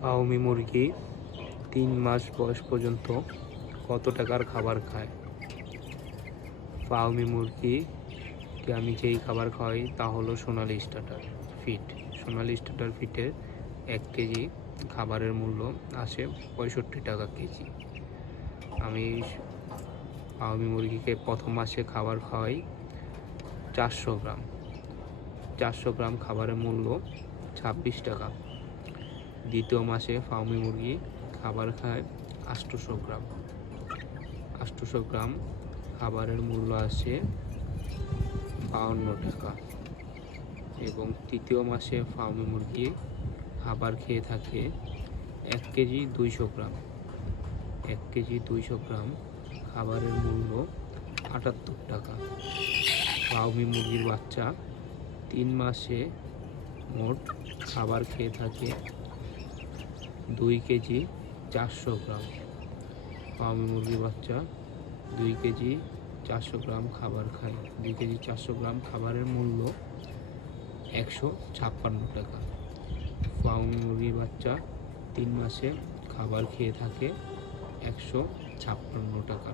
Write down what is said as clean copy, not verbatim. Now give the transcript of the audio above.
ফাউমি মুরগি 3 মাস বয়স পর্যন্ত কত টাকার খাবার খায়? ফাউমি মুরগিকে আমি যেই খাবার খাওয়াই তা হলো সোনালি স্টার্টার ফিড। সোনালি স্টার্টার ফিডের 1 কেজি খাবারের মূল্য আসে 65 টাকা কেজি। আমি ফাউমি মুরগিকে প্রথম মাসে খাবার খাওয়াই 400 গ্রাম। 400 গ্রাম খাবারের মূল্য 26 টাকা। দ্বিতীয় মাসে ফাউমি মুরগি খাবার খায় 800 গ্রাম। 800 গ্রাম খাবারের মূল্য আসে 52 টাকা। এবং তৃতীয় মাসে ফাউমি মুরগি খাবার খেয়ে থাকে 1 কেজি 200 গ্রাম। 1 কেজি 200 গ্রাম খাবারের মূল্য 78 টাকা। ফাউমি মুরগির বাচ্চা 3 মাসে মোট খাবার খেয়ে থাকে 2 কেজি 400 গ্রাম। ফাউমি মুরগির বাচ্চা 2 কেজি 400 গ্রাম খাবার খায়। 2 কেজি 400 গ্রাম খাবারের মূল্য 156 টাকা। ফাউমি মুরগির বাচ্চা 3 মাসে খাবার খেয়ে থাকে 156 টাকা।